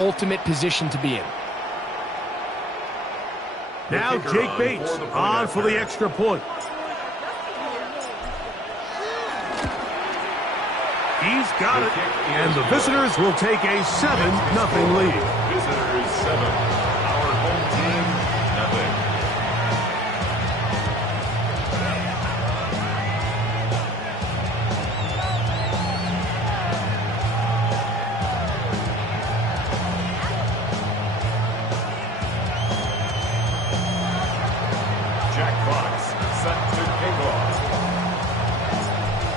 ultimate position to be in. Now Jake Bates on for the extra point. He's got it, and the visitors will take a 7-0 lead. Visitors 7, our home team 0. Jack Fox set to kick off.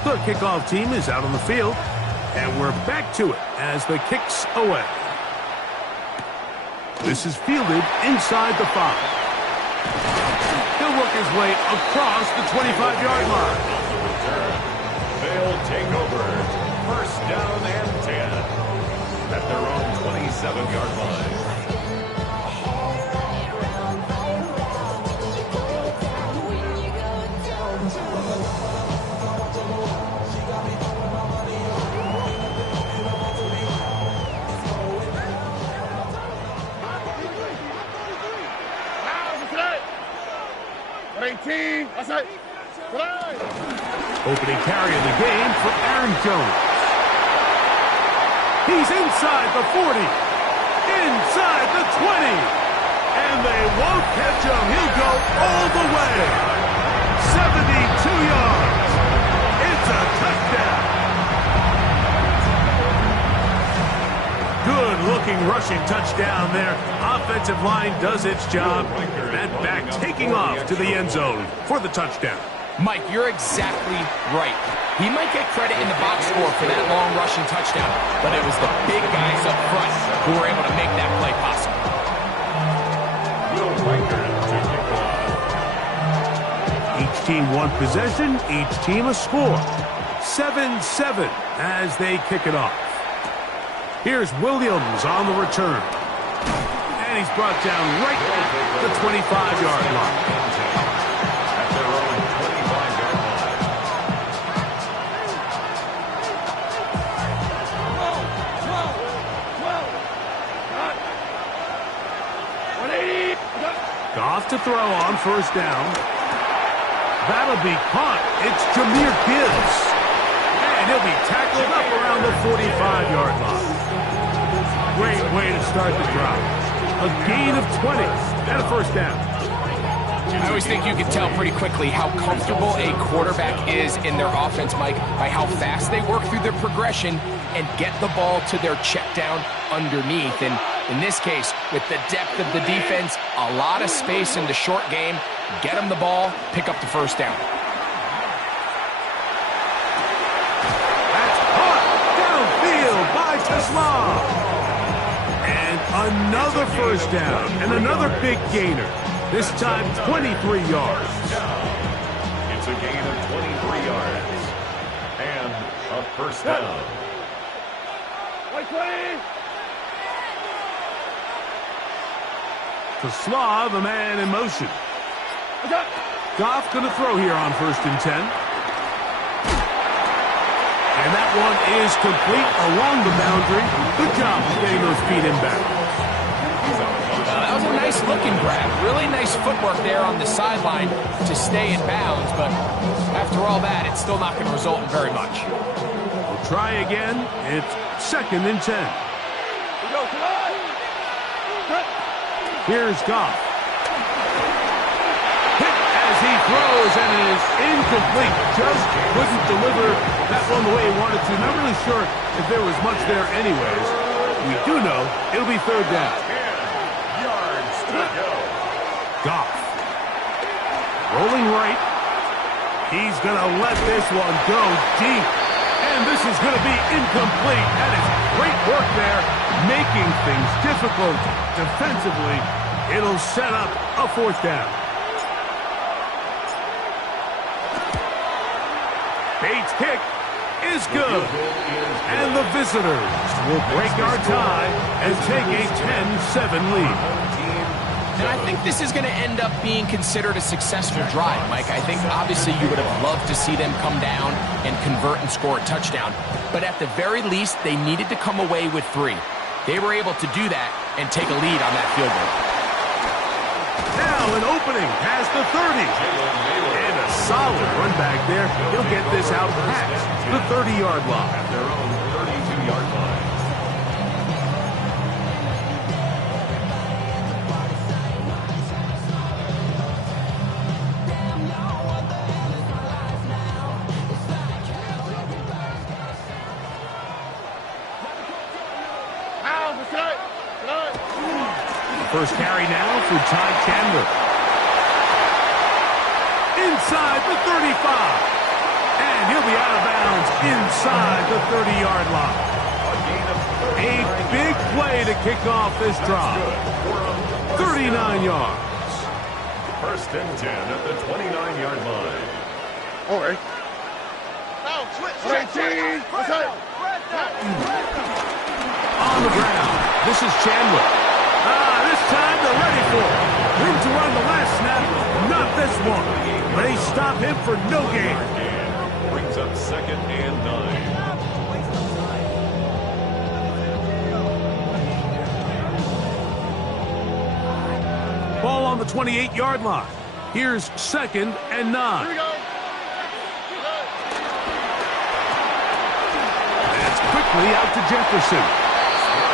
The kickoff team is out on the field, and we're back to it as the kick's away. This is fielded inside the 5. He'll work his way across the 25-yard line. They'll take over. First down and 10 at their own 27-yard line. Opening carry of the game for Aaron Jones. He's inside the 40, inside the 20, and they won't catch him. He'll go all the way. 72 yards. It's a touchdown. Good-looking rushing touchdown there. Offensive line does its job. That back taking off to the end zone for the touchdown. Mike, you're exactly right. He might get credit in the box score for that long rushing touchdown, but it was the big guys up front who were able to make that play possible. Each team one possession, each team a score. 7-7 as they kick it off. Here's Williams on the return. And he's brought down right at the 25-yard line. At their own 25-yard line. Goff to throw on first down. That'll be caught. It's Jahmyr Gibbs. And he'll be tackled up around the 45-yard line. Great way to start the drive. A gain of 20 and a first down. I always think you can tell pretty quickly how comfortable a quarterback is in their offense, Mike, by how fast they work through their progression and get the ball to their check down underneath. And in this case, with the depth of the defense, a lot of space in the short game, get them the ball, pick up the first down. That's caught downfield by Tesla. And another first down and another big gainer. This time 23 yards. It's a gain of 23 yards. And a first down. Tesla, the man in motion. Goff going to throw here on 1st and 10. And that one is complete along the boundary. Good job getting those feet in bounds. That was a nice looking grab. Really nice footwork there on the sideline to stay in bounds, but after all that, it's still not going to result in very much. We'll try again. It's 2nd and 10. Here's Goff. Hit as he throws and is incomplete. Just couldn't deliver that one the way he wanted to. Not really sure if there was much there anyways. We do know it'll be 3rd down. Goff. Rolling right. He's going to let this one go deep. And this is going to be incomplete. That is great work there, making things difficult defensively. It'll set up a 4th down. Bates' kick is good. And the visitors will break our tie and take a 10-7 lead. And I think this is going to end up being considered a successful drive, Mike. I think obviously you would have loved to see them come down and convert and score a touchdown. But at the very least, they needed to come away with 3. They were able to do that and take a lead on that field goal. Now an opening past the 30. And a solid run back there. He'll get this out past the 30-yard line. At their own 32-yard line. First carry now for Ty Chandler. Inside the 35. And he'll be out of bounds inside the 30-yard line. A big play to kick off this drive. 39 yards. First and 10 at the 29-yard line. All right. On the ground, this is Chandler. This time they're ready for it. Room to run the last snap. Not this one. They stop him for no gain. Brings up 2nd and 9. Ball on the 28-yard line. Here's 2nd and 9. That's quickly out to Jefferson.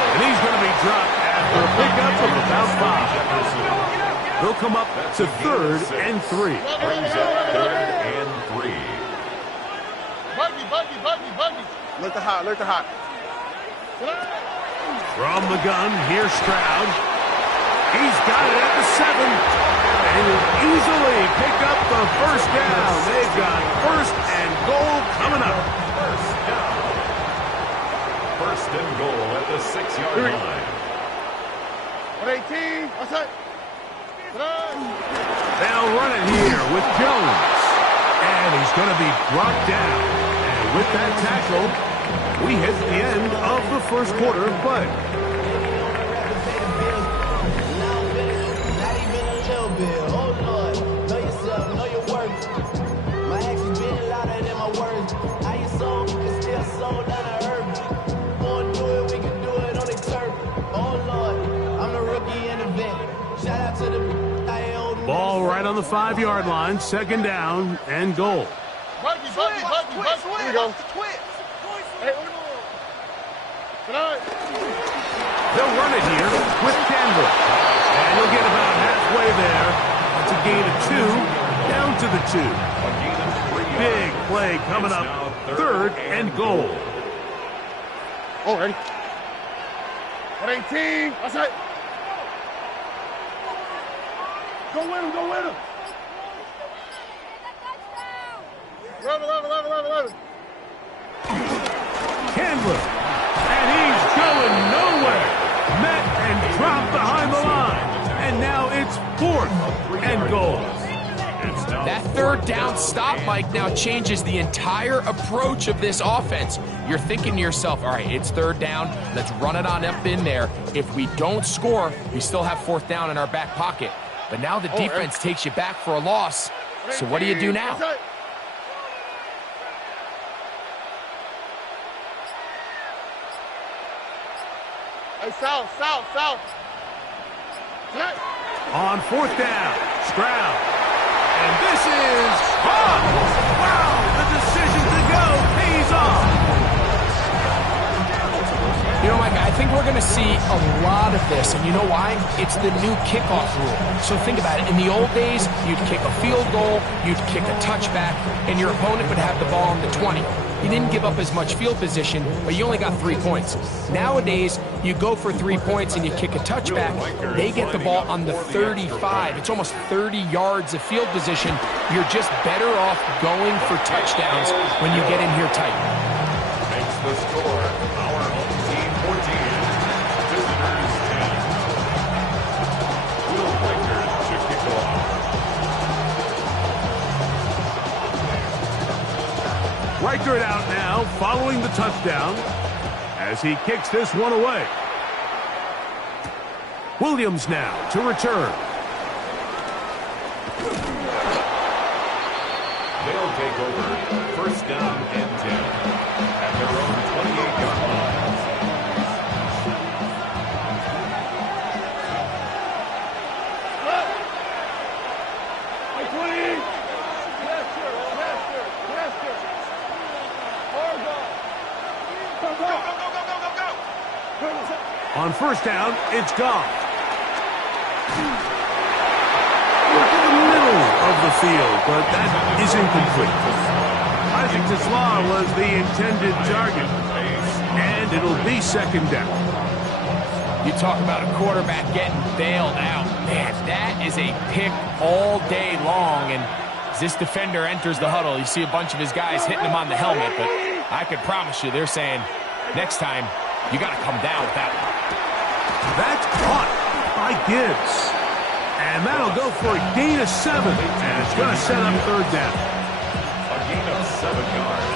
And he's going to be dropped after a pickup of about 5. They'll come up to 3rd and 3. Brings up 3rd and 3. Buggy. Look the hot. From the gun, here's Stroud. He's got it at the 7. And will easily pick up the first down. They've got 1st and goal coming up. First down. 1st and goal at the 6-yard line. 118. What's that? They'll run it here with Jones. And he's going to be brought down. And with that tackle, we hit the end of the first quarter of play. Ball right on the 5-yard line, 2nd down and goal. Buggy. Here we go. They'll run it here with Denver. And he'll get about halfway there. That's a gain of 2, down to the 2. Big play coming up, 3rd and goal. Already. 118. What's that? Go with him. 11. Candler. And he's going nowhere. Met and dropped behind the line. And now it's 4th and goal. That 3rd down stop, Mike, now changes the entire approach of this offense. You're thinking to yourself, all right, it's 3rd down. Let's run it on up in there. If we don't score, we still have 4th down in our back pocket. But now the defense takes you back for a loss. So what do you do now? Hey, south. On 4th down, Stroud. And this is off. Wow, the decision to go pays off. You know, Mike, I think we're going to see a lot of this, and you know why? It's the new kickoff rule. So think about it. In the old days, you'd kick a field goal, you'd kick a touchback, and your opponent would have the ball on the 20. You didn't give up as much field position, but you only got 3 points. Nowadays, you go for 3 points and you kick a touchback. They get the ball on the 35. It's almost 30 yards of field position. You're just better off going for touchdowns when you get in here tight. Makes the score. Our home team 14. Visitors 10. Will Reichert to kick off. Reichert out now, following the touchdown, as he kicks this one away. Williams now to return. They'll take over. 1st down and 10. At their own 28-yard first down, it's Goff. Look in the middle of the field, but that is incomplete. Isaac Tesla was the intended target, and it'll be second down. You talk about a quarterback getting bailed out. Man, that is a pick all day long, and as this defender enters the huddle, you see a bunch of his guys hitting him on the helmet, but I could promise you they're saying, next time, you got to come down with that one. That's caught by Gibbs. And that'll go for a gain of 7. And it's going to set up third down. A gain of 7 yards.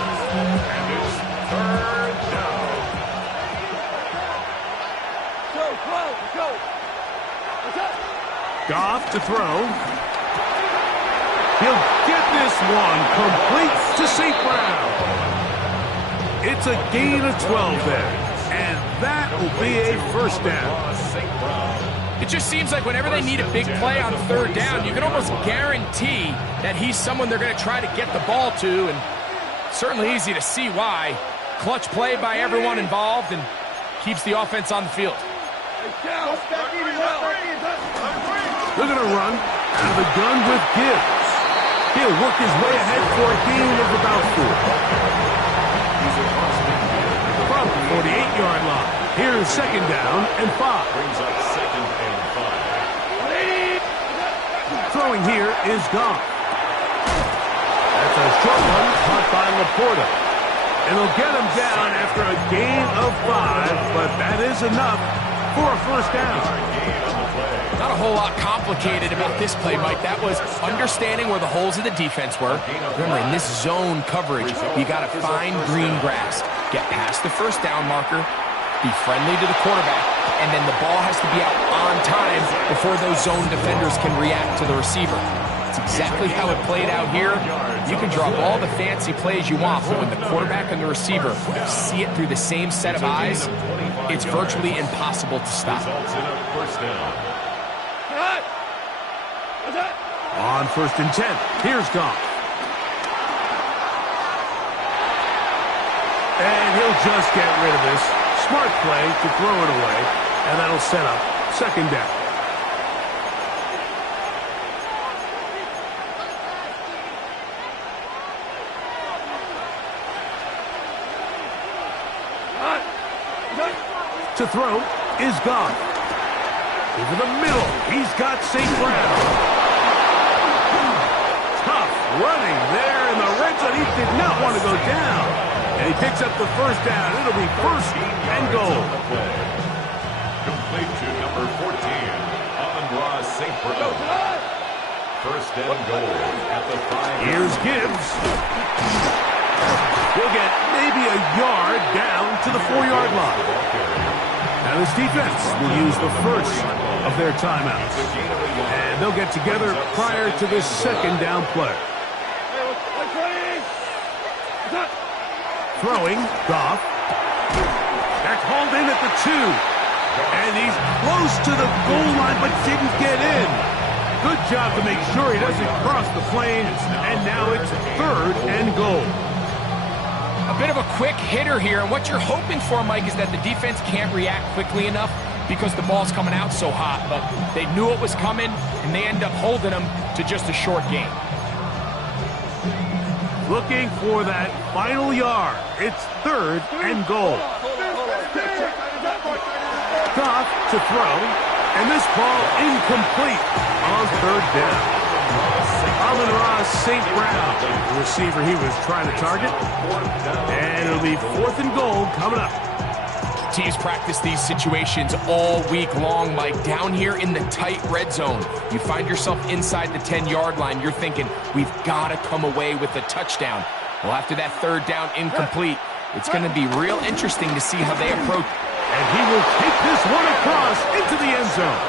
And it's third down. Go. Goff to throw. He'll get this one complete to St. Brown. It's a gain of 12 there. And that will be a first down. It just seems like whenever they need a big play on third down, you can almost guarantee that he's someone they're going to try to get the ball to, and certainly easy to see why. Clutch play by everyone involved and keeps the offense on the field. They're going to run out of the gun with Gibbs. He'll work his way ahead for a gain of about 4. From the 48-yard line. Here's second down and 5. Brings up second and 5. Throwing here is Goff. That's a short one caught by Laporta. And they'll get him down after a gain of 5, but that is enough for a first down. Not a whole lot complicated about this play, Mike. That was understanding where the holes of the defense were. Remember, in this zone coverage, you got to find green grass. Get past the first down marker, be friendly to the quarterback, and then the ball has to be out on time before those zone defenders can react to the receiver. It's exactly how it played out here. You can drop all the fancy plays you want, but when the quarterback and the receiver see it through the same set of eyes, it's virtually impossible to stop. On first and 10, here's Goff. And he'll just get rid of this. Smart play to throw it away, and that'll set up second down. To throw is Goff. Over the middle, he's got St. Brown. Tough running there in the red zone. He did not want to go down. And he picks up the first down. It'll be first and goal. Complete to number 14, Amon-Ra St. Brown. First and goal at the 5. Here's Gibbs. He'll get maybe a yard down to the 4-yard line. Now this defense will use the first of their timeouts. And they'll get together prior to this second down play. Throwing, Goff. That's hauled in at the 2. And he's close to the goal line, but didn't get in. Good job to make sure he doesn't cross the plane. And now it's third and goal. A bit of a quick hitter here, and what you're hoping for, Mike, is that the defense can't react quickly enough because the ball's coming out so hot, but they knew it was coming, and they end up holding them to just a short gain. Looking for that final yard. It's third and goal. Goff to throw, and this ball incomplete on third down. Amon-Ra St. Brown, the receiver he was trying to target. And it'll be fourth and goal coming up. Teams practice these situations all week long, Mike. Down here in the tight red zone, you find yourself inside the 10-yard line. You're thinking, we've got to come away with a touchdown. Well, after that third down incomplete, it's going to be real interesting to see how they approach. And he will take this one across into the end zone.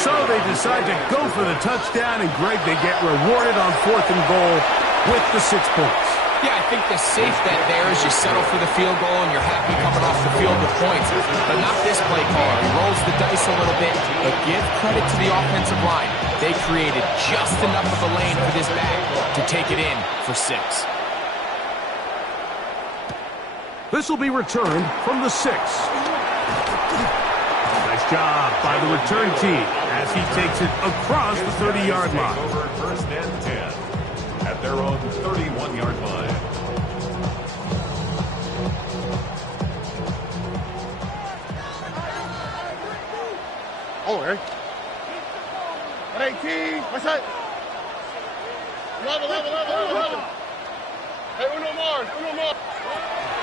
So they decide to go for the touchdown, and Greg, they get rewarded on fourth and goal with the 6 points. Yeah, I think the safe bet there is you settle for the field goal and you're happy coming off the field with points. But not this play caller. He rolls the dice a little bit, but give credit to the offensive line. They created just enough of a lane for this back to take it in for 6. This will be returned from the 6. Nice job by the return team as he takes it across the 30-yard line. Over first and 10 at their own 31-yard line. Oh, Eric. 18. What's that? 11. Hey, uno more.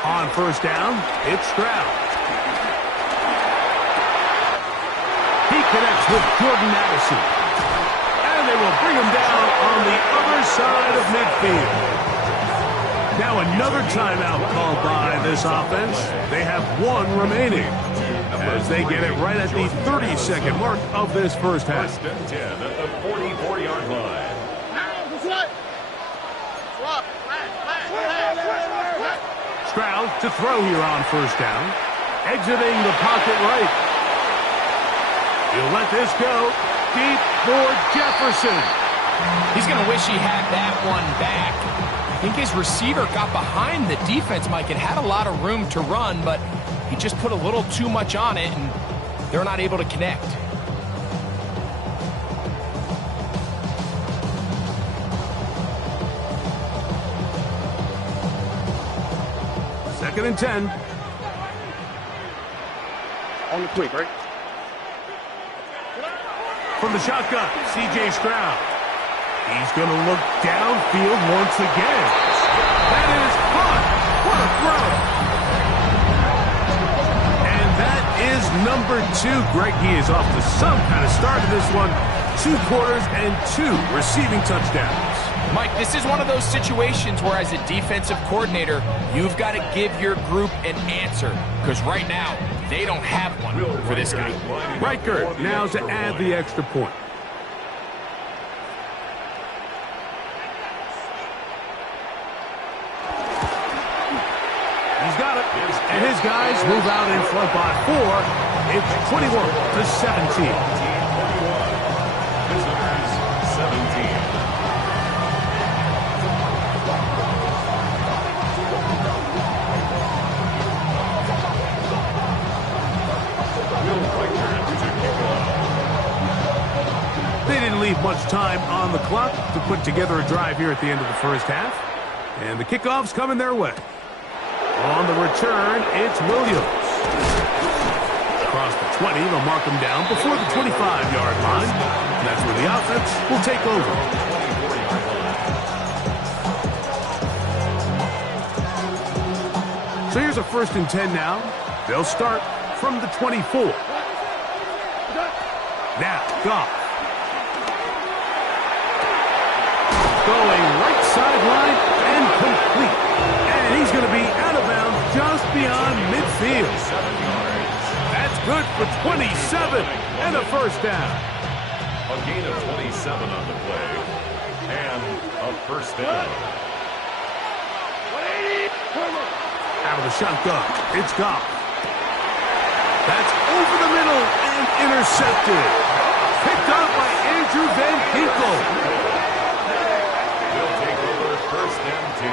On first down, it's Stroud. He connects with Jordan Addison. And they will bring him down on the other side of midfield. Now another timeout called by this offense. They have one remaining as they get it right at the 30-second mark of this first half. First and 10 at the 44-yard line. Stroud to throw here on first down. Exiting the pocket right. He'll let this go deep for Jefferson. He's going to wish he had that one back. I think his receiver got behind the defense, Mike, and had a lot of room to run, but he just put a little too much on it, and they're not able to connect. Second and 10. On the quick, right? From the shotgun, C.J. Stroud. He's going to look downfield once again. That is caught. What a throw. And that is number 2. Greg, he is off to some kind of start in this one. 2 quarters and 2 receiving touchdowns. Mike, this is one of those situations where as a defensive coordinator, you've got to give your group an answer. Because right now, they don't have one for this guy. Riker now to add the extra point. He's got it. And his guys move out in front by 4. It's 21-17. Visitors 17. They didn't leave much time on the clock to put together a drive here at the end of the first half. And the kickoff's coming their way. On the return, it's Williams. Across the 20, they'll mark him down before the 25-yard line. And that's where the offense will take over. So here's a first and 10 now. They'll start from the 24. Now, Goff. Going right sideline and complete. And he's going to be out of bounds just beyond midfield. That's good for 27 and a first down. A gain of 27 on the play. And a first down. Out of the shotgun, it's Goff. That's over the middle and intercepted. Picked up by Andrew Van Ginkel. They'll take over first and 10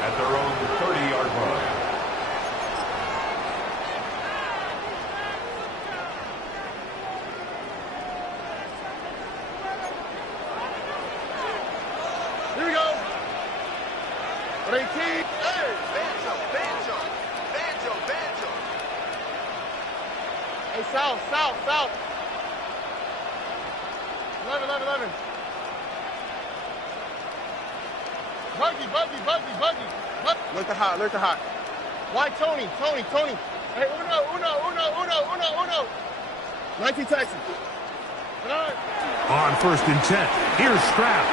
at their own 30-yard line. Here we go. 18. Hey, south. 11. Buggy. Look the hot. Why Tony? Hey, uno. 19 Texas. On first and 10, here's Stroud.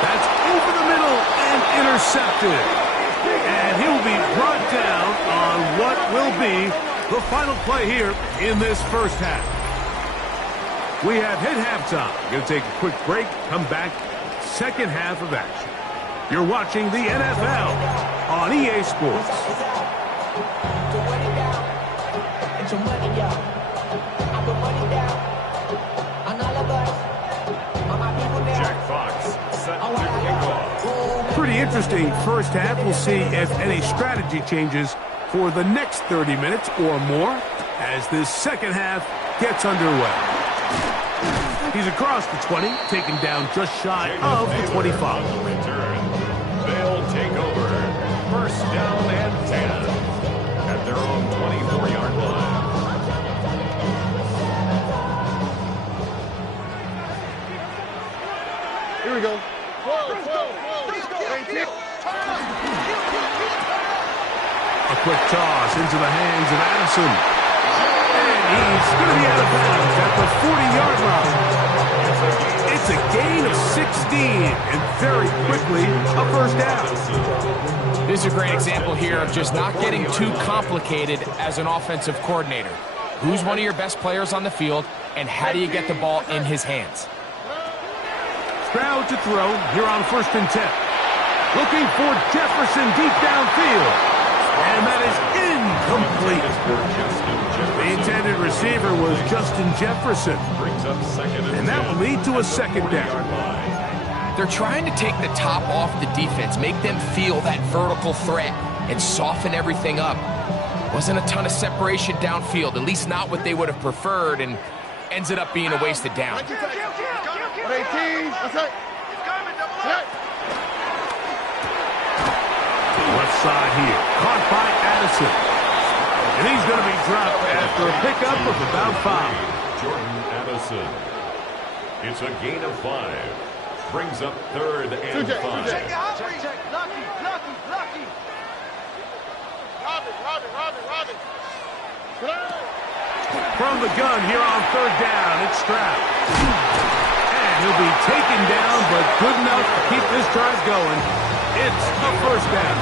That's over the middle and intercepted. And he'll be brought down on what will be the final play here in this first half. We have hit halftime. Going to take a quick break, come back, second half of action. You're watching the NFL on EA Sports. Jack Fox set to kick off. Pretty interesting first half. We'll see if any strategy changes for the next 30 minutes or more as this second half gets underway. He's across the 20, taken down just shy of the 25. Return. They'll take over. First down and 10 at their own 24-yard line. Here we go. Whoa. A quick toss into the hands of Addison. And he's going to be out of bounds at the 40-yard line. It's a gain of 16, and very quickly a first down. This is a great example here of just not getting too complicated as an offensive coordinator. Who's one of your best players on the field, and how do you get the ball in his hands? Stroud to throw here on 1st and 10. Looking for Jefferson deep downfield. And that is incomplete. The intended receiver was Justin Jefferson. And that will lead to a second down. They're trying to take the top off the defense, make them feel that vertical threat, and soften everything up. Wasn't a ton of separation downfield, at least not what they would have preferred, and ends it up being a wasted down. Left side here, caught by Addison. And he's going to be dropped after a pickup of about 5. Jordan Addison. It's a gain of 5. Brings up 3rd and 5. Lucky. Robin. From the gun here on 3rd down, it's Stroud. And he'll be taken down, but good enough to keep this drive going. It's a first down.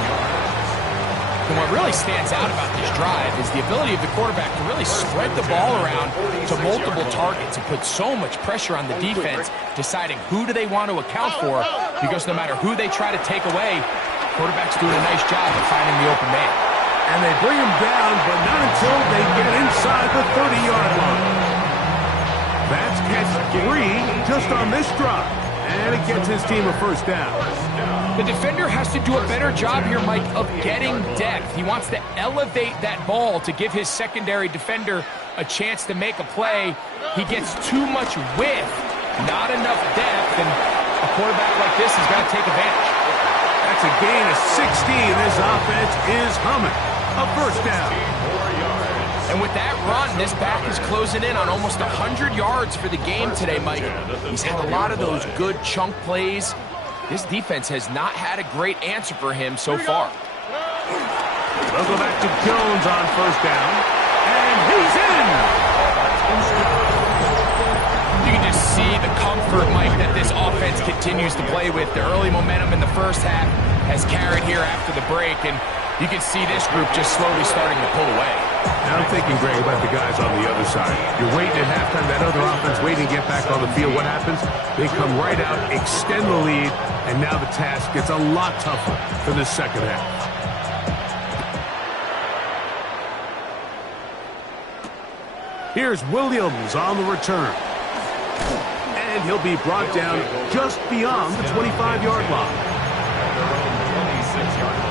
And what really stands out about this drive is the ability of the quarterback to really spread the ball around to multiple targets and put so much pressure on the defense, deciding who do they want to account for, because no matter who they try to take away, the quarterback's doing a nice job of finding the open man. And they bring him down, but not until they get inside the 30-yard line. That's catch 3 just on this drive. And it gets his team a first down. The defender has to do a better job here, Mike, of getting depth. He wants to elevate that ball to give his secondary defender a chance to make a play. He gets too much width, not enough depth, and a quarterback like this has got to take advantage. That's a gain of 16. This offense is humming. A first down. And with that run, this back is closing in on almost 100 yards for the game today, Mike. He's had a lot of those good chunk plays. This defense has not had a great answer for him so far. They'll go back to Jones on first down. And he's in! You can just see the comfort, Mike, that this offense continues to play with. The early momentum in the first half has carried here after the break, and you can see this group just slowly starting to pull away. Now I'm thinking, Greg, about the guys on the other side. You're waiting at halftime, that other offense waiting to get back on the field. What happens? They come right out, extend the lead, and now the task gets a lot tougher for the second half. Here's Williams on the return. And he'll be brought down just beyond the 25-yard line. Their own 26-yard line.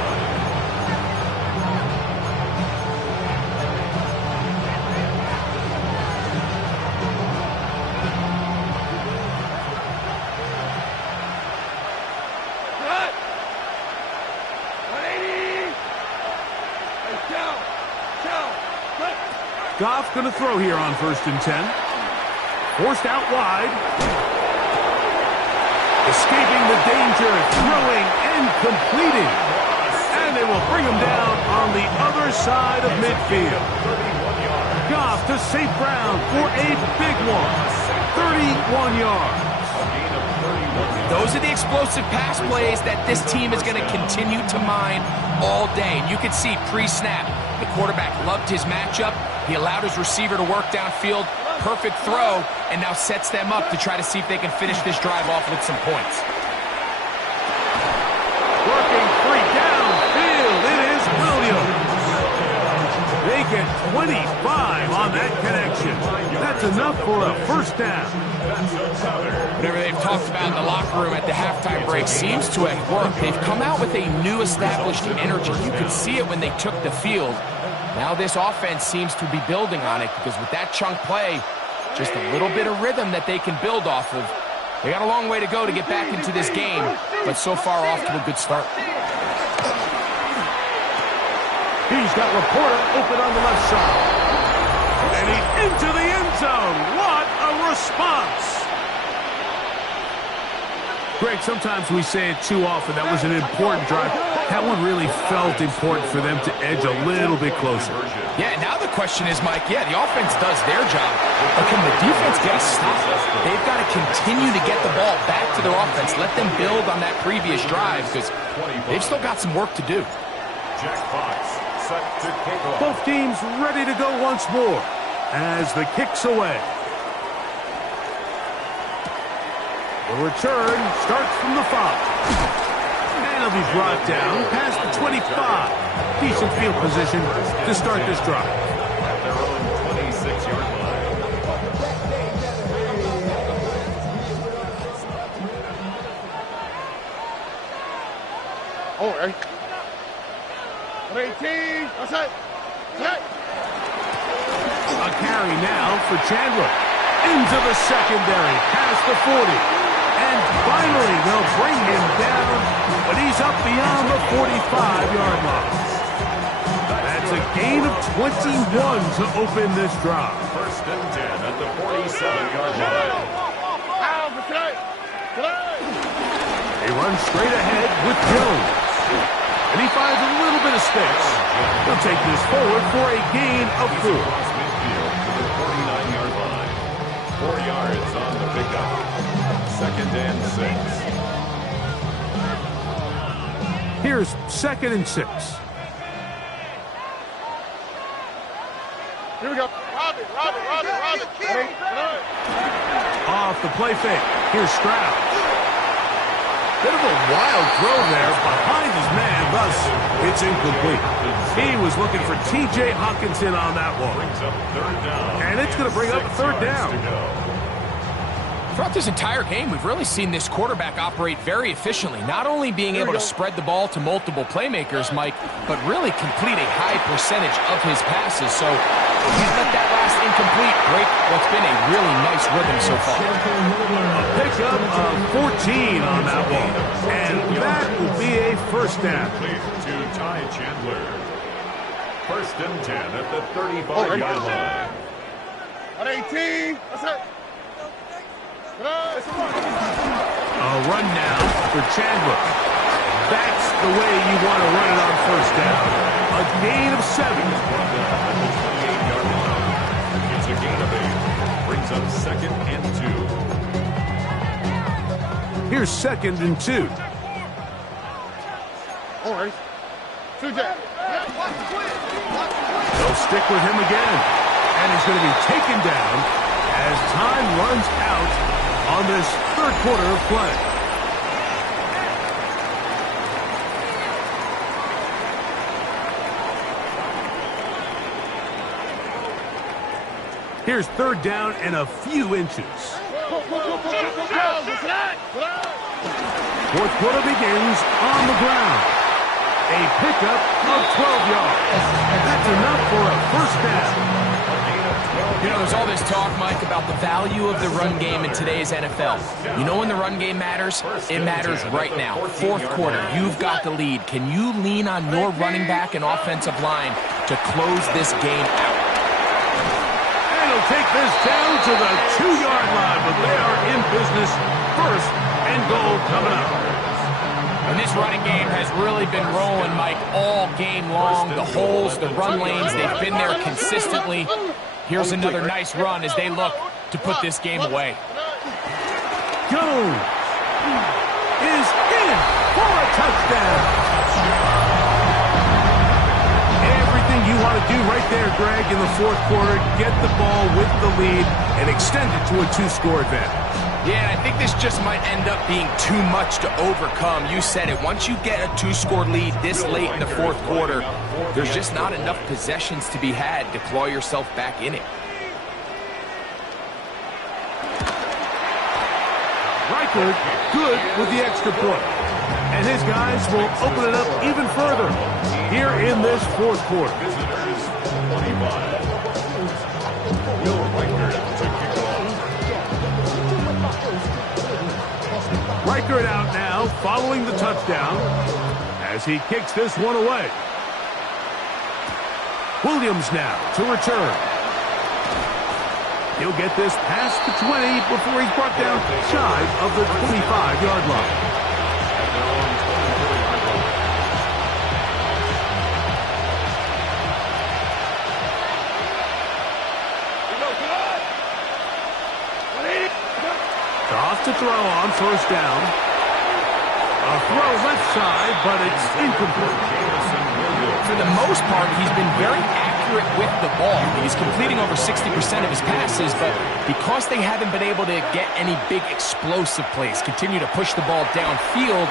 Goff going to throw here on 1st and 10. Forced out wide. Escaping the danger, throwing and completing. And they will bring him down on the other side of midfield. Goff to St. Brown for a big one. 31 yards. Those are the explosive pass plays that this team is going to continue to mine all day. And you can see pre-snap, the quarterback loved his matchup. He allowed his receiver to work downfield. Perfect throw, and now sets them up to try to see if they can finish this drive off with some points. Working free downfield. It is Williams. They They get 25 on that connection. That's enough for a first down. Whatever they've talked about in the locker room at the halftime break seems to have worked. They've come out with a new established energy. You could see it when they took the field. Now this offense seems to be building on it because with that chunk play, just a little bit of rhythm that they can build off of. They got a long way to go to get back into this game, but so far off to a good start. He's got Laporta open on the left side. And he's into the end zone. What a response. Greg, sometimes we say it too often. That was an important drive. That one really felt important for them to edge a little bit closer. Yeah, now the question is, Mike, the offense does their job, but can the defense get a stop? They've got to continue to get the ball back to their offense. Let them build on that previous drive because they've still got some work to do. Jack Fox set to kick off. Both teams ready to go once more as the kick's away. The return starts from the 5. And he'll be brought down past the 25. Decent field position to start this drive. At their own 26-yard line. All right. 18. That's it. A carry now for Chandler. Into the secondary, past the 40. And finally, they'll bring him down, but he's up beyond the 45-yard line. That's a gain of 21 to open this drive. First and 10 at the 47-yard line. They run straight ahead with Jones. And he finds a little bit of space. He'll take this forward for a gain of 4. Across midfield to the 49-yard line. 4 yards on the pickup. Second and 6. Here's second and 6. Here we go. Robbie. Off the play fake. Here's Stroud. Bit of a wild throw there behind his man, thus it's incomplete. He was looking for T.J. Hockenson on that one. Brings up third down. And it's going to bring up a third down. Throughout this entire game, we've really seen this quarterback operate very efficiently, not only being able to spread the ball to multiple playmakers, Mike, but really complete a high percentage of his passes. So he's let that last incomplete break what's been a really nice rhythm so far. A pickup of 14 on that one. And that will be a first down. To Ty Chandler. First and 10 at the 35-yard line. 18. That's it. A run now for Chandler. That's the way you want to run it on first down. A gain of 7. It's a gain of 8. Brings up second and 2. Here's second and 2. All right. 2 Jack. They'll stick with him again. And he's going to be taken down as time runs out on this third quarter of play. Here's third down and a few inches. Fourth quarter begins on the ground. A pickup of 12 yards. That's enough for a first down. You know, there's all this talk, Mike, about the value of the run game in today's NFL. You know when the run game matters? It matters right now. Fourth quarter, you've got the lead. Can you lean on your running back and offensive line to close this game out? And he'll take this down to the 2-yard line, but they are in business. First and goal coming up. And this running game has really been rolling, Mike, all game long. The holes, the run lanes, they've been there consistently. Here's another nice run as they look to put this game away. Jones is in for a touchdown. Everything you want to do right there, Greg, in the fourth quarter, get the ball with the lead and extend it to a 2-score advantage. Yeah, and I think this just might end up being too much to overcome. You said it. Once you get a 2-score lead this late in the fourth quarter, there's just not enough possessions to be had to claw yourself back in it. Reichert good with the extra point. And his guys will open it up even further here in this fourth quarter. Visitors 25. Will Reichert to kick off. Reichert out now following the touchdown as he kicks this one away. Williams now to return. He'll get this past the 20 before he's brought down shy of the 25-yard line. At their own 24-yard line. Off to throw on first down. A throw left side, but it's incomplete. For the most part, he's been very accurate with the ball. He's completing over 60% of his passes, but because they haven't been able to get any big explosive plays, continue to push the ball downfield,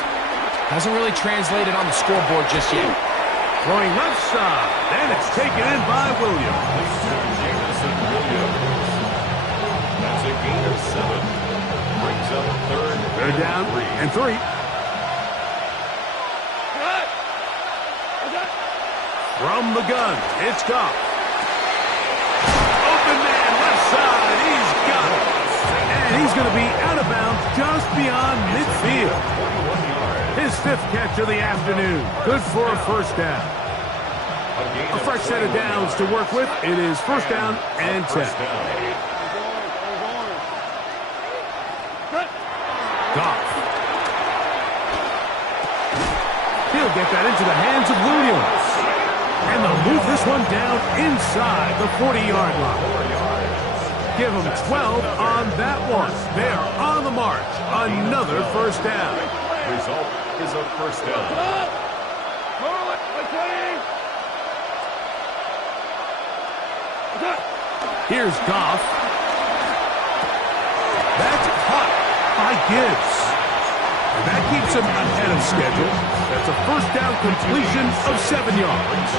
hasn't really translated on the scoreboard just yet. Throwing left side, and it's taken in by Williams. That's a gain of 7. Brings up Third down and 3. From the gun, it's Goff. Open man, left side, he's got it. And he's going to be out of bounds just beyond midfield. His 5th catch of the afternoon. Good for a first down. A fresh set of downs to work with. It is first down and 10. Goff. He'll get that into the hands of Williams. And they'll move this one down inside the 40-yard line. Give them 12 on that one. They're on the march. Another first down. Result is a first down. Here's Goff. That's caught by Gibbs. And that keeps him ahead of schedule. That's a first down completion of 7 yards.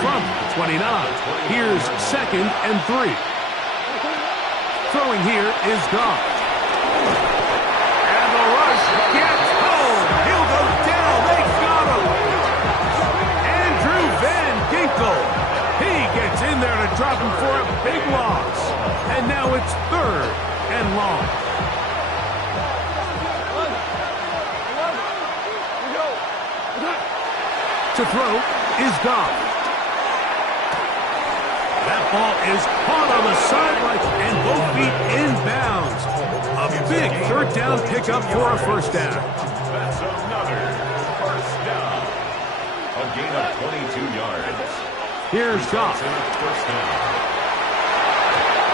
From 29, here's 2nd and 3. Throwing here is Goff. And the rush gets home. He'll go down. They got him. Andrew Van Ginkel. He gets in there to drop him for a big loss. And now it's 3rd and long. To throw is Goff. That ball is caught on the sideline and both feet inbounds. A big 3rd down pickup for a first down. That's another first down. A gain of 22 yards. Here's Goff. First down.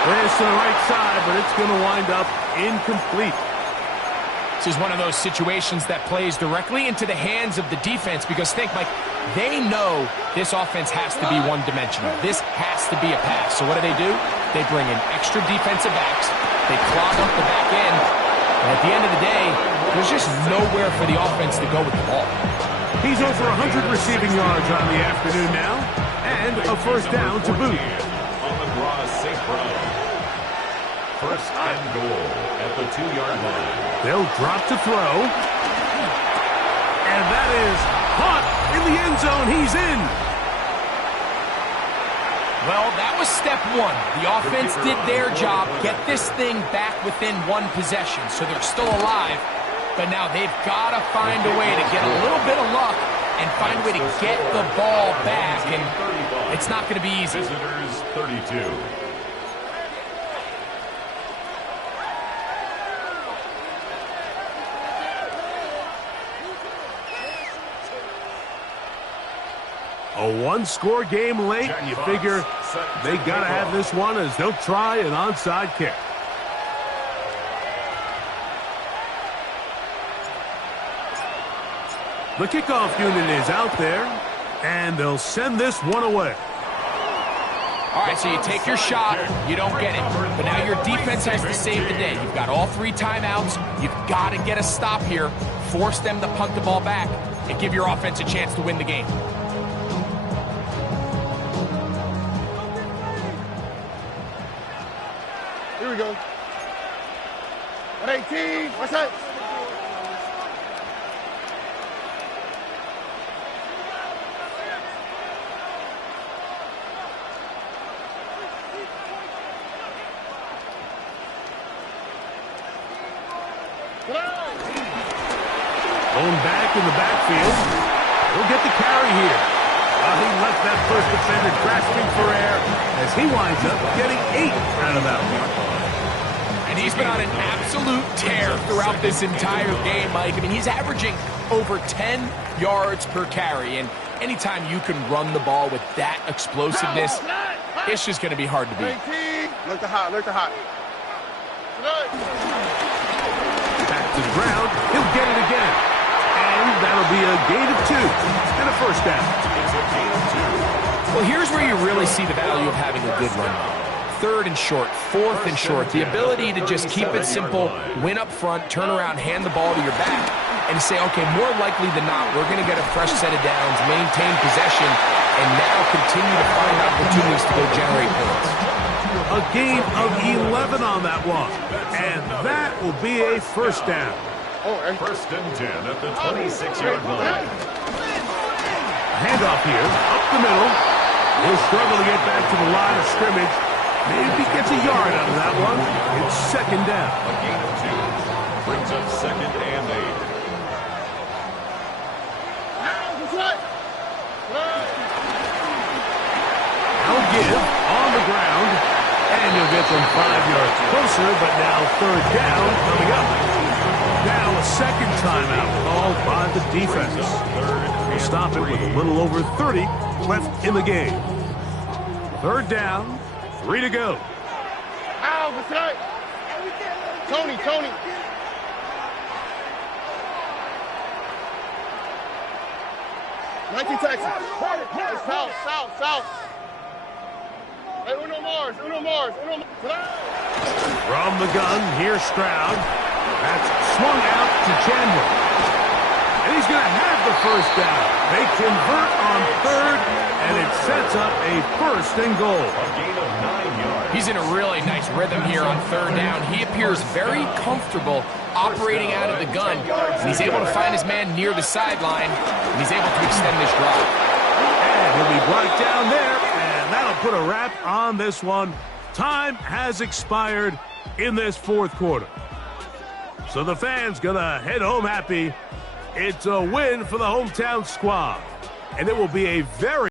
Pass to the right side, but it's going to wind up incomplete. This is one of those situations that plays directly into the hands of the defense because think, Mike, they know this offense has to be one-dimensional. This has to be a pass. So what do? They bring in extra defensive backs. They clog up the back end. And at the end of the day, there's just nowhere for the offense to go with the ball. He's over 100 receiving yards on the afternoon now, and a first down to boot. On the draw, St. Brown. First and goal at the 2-yard line. They'll drop to throw. And that is caught in the end zone. He's in. Well, that was step 1. The offense did their job, get this thing back within 1 possession, so they're still alive. But now they've got to find a way to get a little bit of luck and find a way to get the ball back, and it's not going to be easy. Visitors 32. A 1-score game late, and you figure they got to have this one as they'll try an onside kick. The kickoff unit is out there, and they'll send this one away. All right, so you take your shot, you don't get it. But now your defense has to save the day. You've got all 3 timeouts. You've got to get a stop here, force them to punt the ball back, and give your offense a chance to win the game. Here we go. 118. What's that? Going back in the backfield. He'll get the carry here. He left that first defender grasping for air as he winds up getting 8 out of that one. And he's been on an absolute tear throughout this entire game, Mike. I mean, he's averaging over 10 yards per carry. And anytime you can run the ball with that explosiveness, it's just going to be hard to beat. Look to hot, look to hot. Back to the ground. He'll get it again. And that'll be a gain of 2 and a first down. It's a gain of 2. Well, here's where you really see the value of having a good run. 3rd and short, 4th and short. The ability to just keep it simple, win up front, turn around, hand the ball to your back, and say, okay, more likely than not, we're going to get a fresh set of downs, maintain possession, and now continue to find opportunities to go generate points. A gain of 11 on that one. And that will be a first down. First and 10 at the 26-yard line. Handoff here, up the middle. He'll struggle to get back to the line of scrimmage. Maybe gets a yard out of that one. It's second down. A gain of 2 brings up 2nd and 8. I'll give on the ground. And you'll get them 5 yards closer, but now 3rd down coming up. Now a second timeout called by the defense. We'll stop it with a little over 30 left in the game. 3rd down, 3 to go. Ow, what's that? Tony. 19 Texas. South. Hey, Uno Mars. From the gun, here's Stroud. That's swung out to Chandler. And he's going to have the first down. They convert on 3rd, and it sets up a 1st and goal. A gain of 9 yards. He's in a really nice rhythm here on 3rd down. He appears very comfortable operating out of the gun. And he's able to find his man near the sideline, and he's able to extend this drive. And he'll be brought down there, and that'll put a wrap on this one. Time has expired in this 4th quarter. So the fans gonna head home happy. It's a win for the hometown squad, and it will be a very